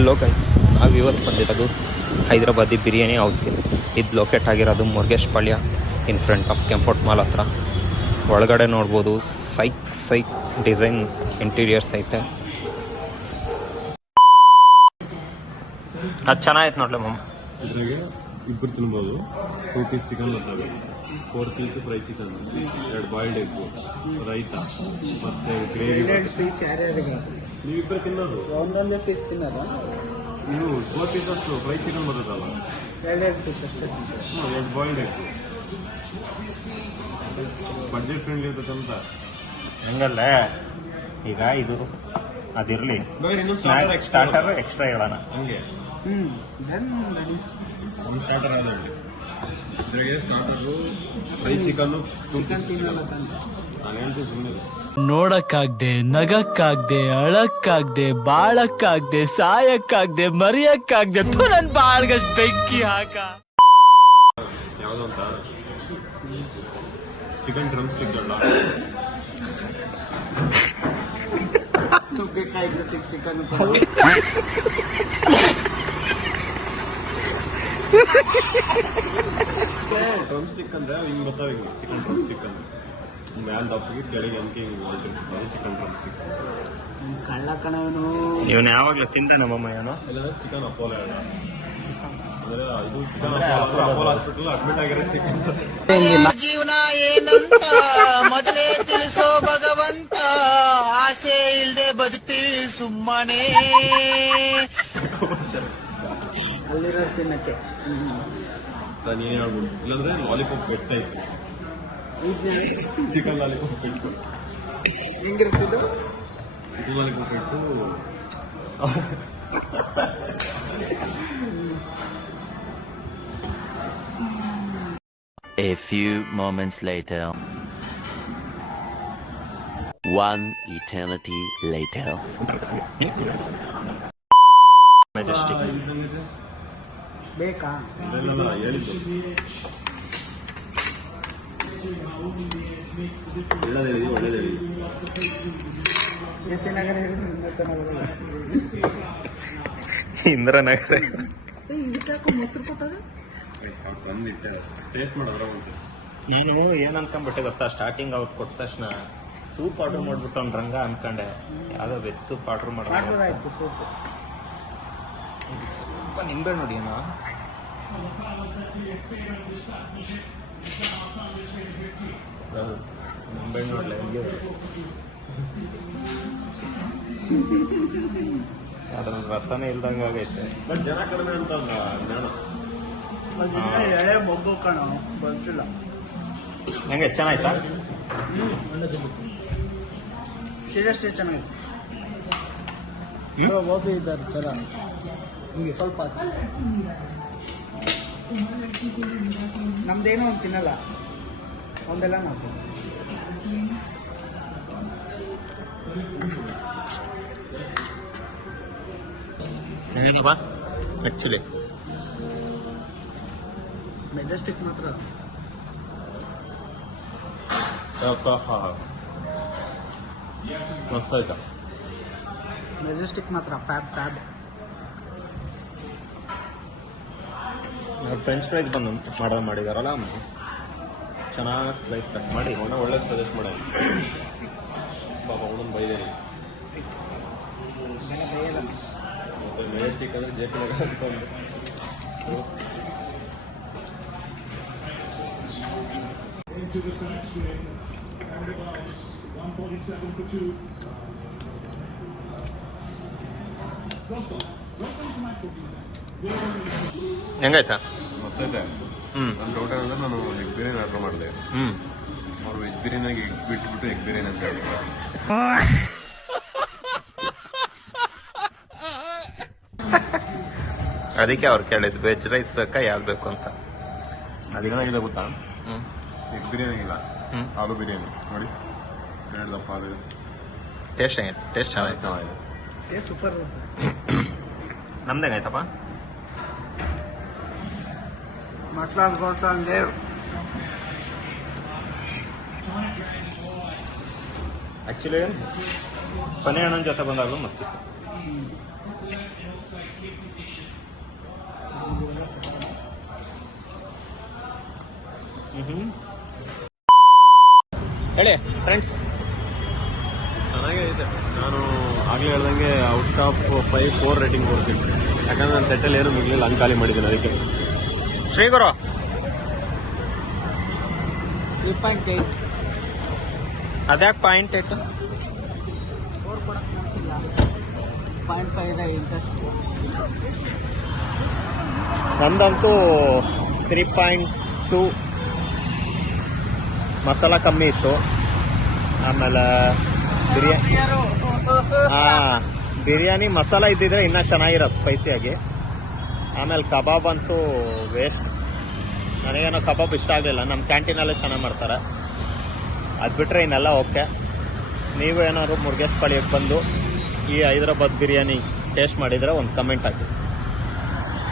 Hello guys, ನಾವು ಇವತ್ತು ಬಂದಿರೋದು ಹೈದರಾಬಾದಿ ಬಿರಿಯಾನಿ ಹೌಸ್ಗೆ. ಇದು ಲೊಕೇಟ್ ಆಗಿರೋದು ಮುರುಗೇಶ್ ಪಾಳ್ಯ ಇನ್ ಫ್ರಂಟ್ ಆಫ್ ಕೆಂಫೋರ್ಟ್ ಮಾಲ್ ಹತ್ರ. ಒಳಗಡೆ ನೋಡ್ಬೋದು ಸೈಕ್ ಡಿಸೈನ್ ಇಂಟೀರಿಯರ್ಸ್ ಐತೆ. ಅದು ಚೆನ್ನಾಗಿತ್ತು ನೋಡ್ಲಿ ಮಮ್ಮ. ಇದ್ರಾಗೆ ಇಬ್ಬರು ತಿನ್ಬೋದು. 2 ಪೀಸ್ ಚಿಕನ್ ಬರ್ತವೆ, 4 piece fry chicken, 2 boiled egg, raita ಮತ್ತೆ ಗ್ರೇವಿ. ಪೀಸ್ ಯಾರ್ಯಾರಿಗೆ ನೀವಿಬ್ಬರು ತಿನ್ನೋದು ಒಂದೊಂದೇ ಪೀಸ್ ತಿನ್ನೋದ? ಇದು 4 ಪೀಸಸ್ ಫ್ರೈ ಚಿಕನ್ ಬರುತ್ತಲ್ಲ, 2 ಪೀಸ್ ಅಷ್ಟೇ. 2 ಬಾಯ್ಲ್ಡ್ ಎಗ್ಗು. ಬಡ್ಜೆಟ್ ಫ್ರೆಂಡ್ಲಿ ಇರ್ತಕ್ಕಂಥ. ಹಂಗಲ್ಲ, ಈಗ ಇದು ಅದಿರಲಿ, ಸ್ಟಾರ್ಟರ್ ಎಕ್ಸ್ಟ್ರಾ ಹೇಳೋಣ. ಹಂಗೆ ನಮ್ಮ ಸ್ಟಾರ್ಟರ್ ಆದಲ್ಲಿ ಇದ್ರಾಗೆ ಸ್ಟಾರ್ಟರು ಫ್ರೈ ಚಿಕನ್ನು, ಚಿಕನ್ ತಿನ್ನಲ್ಲ ನಾನು ಹೇಳ್ತೀನಿ ಸುಮ್ಮನೆ. ನೋಡಕ್ಕಾಗ್ದೆ, ನಗಕ್ಕಾಗ್ದೆ, ಅಳಕ್ಕಾಗ್ದೆ, ಬಾಳಕ್ಕಾಗ್ದೆ, ಸಾಯಕ್ಕಾಗ್ದೆ, ಮರಿಯಕ್ಕಾಗ್ದೆ, ನನ್ ಬಾಳ್ಗಷ್ಟು ಬೆಂಕಿ ಹಾಕ. ಯಾವುದೋ ಅಂತ ಚಿಕನ್ ಡ್ರಮ್ ಸ್ಟಿಕ್ ಅಲ್ಲ, ನುಗ್ಗೆಕಾಯಿ ಜೊತೆ ಚಿಕನ್. ಡ್ರಮ್ ಸ್ಟಿಕ್ ಅಂದ್ರೆ ಹಿಂಗ್ ಬರ್ತಾವೆ, ಹಿಂಗೆ ಚಿಕನ್ ಡ್ರಮ್ ಸ್ಟಿಕ್ ಅಂದ್ರೆ ಮ್ಯಾಲ ದಪ್ಪಿಗೆ ಕೆಳಗೆ ಅಂಕೆ ಹಿಂಗೆ ಹೊಲ್ಟಿರ್ತಾರೆ ಚಿಕನ್ ಡ್ರಮ್ ಸ್ಟಿಕ್. ಕಳ್ಳ ಕಣವನು ಇವನು ಯಾವಾಗಲೂ ತಿಂದ ನಮ್ಮಮ್ಮ ಏನೋ ಇಲ್ಲ ಚಿಕನ್ ಅಪೋಲೋ ಅಲ್ಲ, ಅಂದ್ರೆ ಇದು ಚಿಕನ್ ಅಪೋಲೋ ಹಾಸ್ಪಿಟಲ್ ಅಡ್ಮಿಟ್ ಆಗಿರೋ ಚಿಕನ್. ಜೀವನ ಏನಂತ ಮೊದಲೇ ತಿಳಿಸೋ ಭಗವಂತ, ಆಸೆ ಇಲ್ದೆ ಬದುಕ್ತೀವಿ ಸುಮ್ಮನೆ. ಅಲ್ಲಿರೋ ತಿನ್ನಕ್ಕೆ. ನೀನೇ ಹೇಳ್ಬೋದು, ಇಲ್ಲಾಂದ್ರೆ ಲಾಲಿಪಾಪ್ ಬೆಟ್ಟ ಇತ್ತು, ಚಿಕನ್ ಲಾಲಿಪಾಪ್ ಬೆಟ್ಟು. ಹೆಂಗಿರ್ತಿದ್ದು ಚಿಕನ್ ಲಾಲಿಪಾಪ್ ಬೆಟ್ಟು. A few moments later. One eternity later. Majestic ಬೇಕಾ? ಇದೆಲ್ಲ ಹೇಳಿದ್ದು ಒಳ್ಳೇದು ಹೇಳಿ. ಎಪಿ ನಗರ ಹೇಳಿದ್ರೆ ಇನ್ನೂ ಚೆನ್ನಾಗಿರೋದು. ಇಂದ್ರನಗರ. ಇದಕ್ಕಾಕೋ ಮೊಸರು ಕೊಟ್ಟಾಗ ತಂದಿಟ್ಟೆ ಟೇಸ್ಟ್ ಮಾಡೋದ್ರ ಒಂದ್ಸಲ. ನೀನು ಏನು ಅನ್ಕೊಂಡ್ಬಿಟ್ಟೆ ಗೊತ್ತಾ, ಸ್ಟಾರ್ಟಿಂಗ್ ಅವ್ರು ಕೊಟ್ಟ ತಕ್ಷಣ ಸೂಪ್ ಆರ್ಡರ್ ಮಾಡ್ಬಿಟ್ಟು ಅವ್ನು ರಂಗ ಅನ್ಕೊಂಡೆ. ಯಾವುದೋ ವೆಜ್ ಸೂಪ್ ಆರ್ಡರ್ ಮಾಡ್ಬೋದಾಯ್ತು. ಸೂಪು ಸ್ವಲ್ಪ ನಿಂಬೆ ನೋಡಿ ಏನೋ. ನಿಂಬೆ ನೋಡ್ಲಿ ಹಂಗೆ ಅದ್ರ ರಸನೇ ಇಲ್ದಂಗೆ ಆಗೈತೆ. ಬಟ್ ಜನ ಕಡಿಮೆ ಅಂತ ಜ್ಞಾನ. ಎಳೆ ಮೊಗ್ಗು ಕಣ ಬಂತಿಲ್ಲ. ಹೆಂಗೆ ಚೆನ್ನಾಯ್ತಾ? ಸೀರಿಯಸ್ಲಿ ಚೆನ್ನಾಗಿತ್ತು. ಗೋಬಿ ಇದ್ದಾರೆ ಚಲ ಹಿಂಗೆ ಸ್ವಲ್ಪ ನಮ್ದೇನೋ ಒಂದು ತಿನ್ನಲ್ಲ, ಒಂದೆಲ್ಲ ನಾವು ಹೇಗಿದಪ್ಪ ಆ್ಯಕ್ಚುಲಿ? ಮೆಜೆಸ್ಟಿಕ್ ಮಾತ್ರ ಮಸ್ತ್ ಆಯ್ತಾ? ಮೆಜೆಸ್ಟಿಕ್ ಮಾತ್ರ ಫ್ಯಾಬ್. ಫ್ರೆಂಚ್ ಫ್ರೈಸ್ ಬಂದು ಮಾಡಿದಾರಲ್ಲ, ಚೆನ್ನಾಗಿ ಸ್ಲೈಸ್ ಕಟ್ ಮಾಡಿ ಒಳ್ಳೆ ಸಜೆಸ್ಟ್ ಮಾಡಿ ಪಾಪ ಅವನನ್ನು ಬೈದೇನೆ. ಮತ್ತೆ ಮೆಜೆಸ್ಟಿಕ್ ಅಂದ್ರೆ ಜೆ ಪಿ ನಗರ ಅಂತ ಒಂದು. ಹೆಂಗಾಯ್ತಾ? ಮಸ್ತ್ ಐತೆ. ನನ್ನ ಡೌಟ್ ಏನಂದ್ರೆ ನಾನು ಎಗ್ ಬಿರಿಯಾನಿ ಆರ್ಡರ್ ಮಾಡಿದೆ. ಅವ್ರು ವೆಜ್ ಬಿರಿಯಾನಿಗೆ ಎಗ್ ಬಿಟ್ಬಿಟ್ಟು ಎಗ್ ಬಿರಿಯಾನಿ ಅಂತ ಹೇಳ್ತಾರೆ. ಅದಕ್ಕೆ ಅವ್ರು ಕೇಳಿದ್ದು ವೆಜ್ ರೈಸ್ ಬೇಕಾ ಯಾವ್ದು ಬೇಕು ಅಂತ. ಅದೇನಾಗಿದೆ ಗೊತ್ತಾ, ಎಗ್ ಬಿರಿಯಾನಿ ಇಲ್ಲ, ಆಲೂ ಬಿರಿಯಾನಿ ನೋಡಿ ಹೇಳ್ದಪ್ಪ. ಅದು ಟೇಸ್ಟ್ ಹೆಂಗೈತೆ? ಟೇಸ್ಟ್ ಚೆನ್ನಾಗಿತ್ತು. ಸೂಪರ್ ಇರುತ್ತೆ. ನಮ್ದು ಹೆಂಗಾಯ್ತಪ್ಪ? ಮಾತಾಡ್ಕೊಳ್ತಂದೆ ಆ್ಯಕ್ಚುಲಿ ಪನಿ ಹಣ್ಣನ ಜೊತೆ ಬಂದಾಗಲೂ ಮಸ್ತಿತ್ತು. ಹೇಳಿ ಫ್ರೆಂಡ್ಸ್. ಚೆನ್ನಾಗೇ ಇದೆ. ನಾನು ಆಗಲೇ ಹೇಳ್ದಂಗೆ ಔಟ್ ಆಫ್ 5 4 ರೇಟಿಂಗ್ ಕೊಡ್ತೀನಿ. ಯಾಕಂದ್ರೆ ನನ್ನ ತಟ್ಟೆಲ್ಲಿ ಏನು ಮಿಗಲಿಲ್ಲ, ಹಂಗೆ ಖಾಲಿ ಮಾಡಿದ್ದೀನಿ ಅದಕ್ಕೆ. ಶ್ರೀಗುರು 3.8. ಅದ್ಯಾಕೆ 0.8? 4 ಕೊಡಕ್ಕೆ ಮಾಡ್ತಿಲ್ಲ. 0.5 ಇದೆ ಇಂಟ್ರೆಸ್ಟ್. ನಂದಂತೂ 3.2. ಮಸಾಲ ಕಮ್ಮಿ ಇತ್ತು. ಆಮೇಲೆ ಬಿರಿಯಾನಿ ಮಸಾಲ ಇದ್ದಿದ್ರೆ ಇನ್ನೂ ಚೆನ್ನಾಗಿರೋದು ಸ್ಪೈಸಿಯಾಗಿ. ಆಮೇಲೆ ಕಬಾಬ್ ಅಂತೂ ವೇಸ್ಟ್. ನನಗೇನೋ ಕಬಾಬ್ ಇಷ್ಟ ಆಗಲಿಲ್ಲ. ನಮ್ಮ ಕ್ಯಾಂಟೀನಲ್ಲೇ ಚೆನ್ನಾಗಿ ಮಾಡ್ತಾರೆ. ಅದು ಬಿಟ್ಟರೆ ಇನ್ನೆಲ್ಲ ಓಕೆ. ನೀವು ಏನಾದ್ರು ಮುರುಗೇಶ್ ಪಾಳ್ಯಕ್ಕೆ ಬಂದು ಈ ಹೈದ್ರಾಬಾದ್ ಬಿರಿಯಾನಿ ಟೇಸ್ಟ್ ಮಾಡಿದರೆ ಒಂದು ಕಮೆಂಟ್ ಹಾಕಿ.